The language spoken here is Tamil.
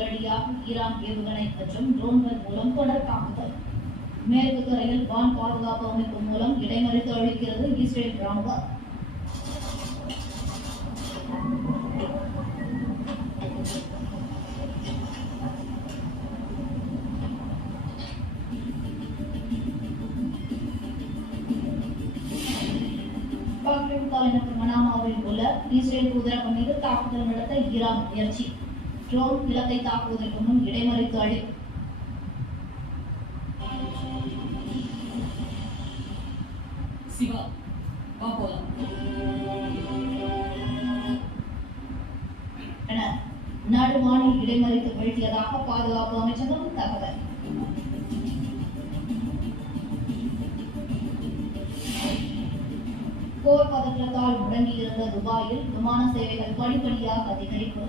பதிலடியாக ஈரான் ஏவுகணை மற்றும் ட்ரோன்கள் மூலம் தொடர் தாக்குதல். மேற்கு கரையில் வான் பாதுகாப்பு அமைப்பு மூலம் இடைமறித்து அளிக்கிறது இஸ்ரேல் ராணுவம். பஹ்ரைன் தலைநகர் மனாமாவில் உள்ள இஸ்ரேல் தூதரகம் மீது தாக்குதல் நடத்த ஈரான் முயற்சி. ட்ரோன் இலக்கை தாக்குவதற்கு முன் இடைமறித்து அளிப்பு. நடுவானில் இடைமறித்து வீழ்த்தியதாக பாதுகாப்பு அமைச்சகம் தகவல். போர் பதற்றத்தால் முடங்கியிருந்த துபாயில் விமான சேவைகள் படிப்படியாக அதிகரிப்பு.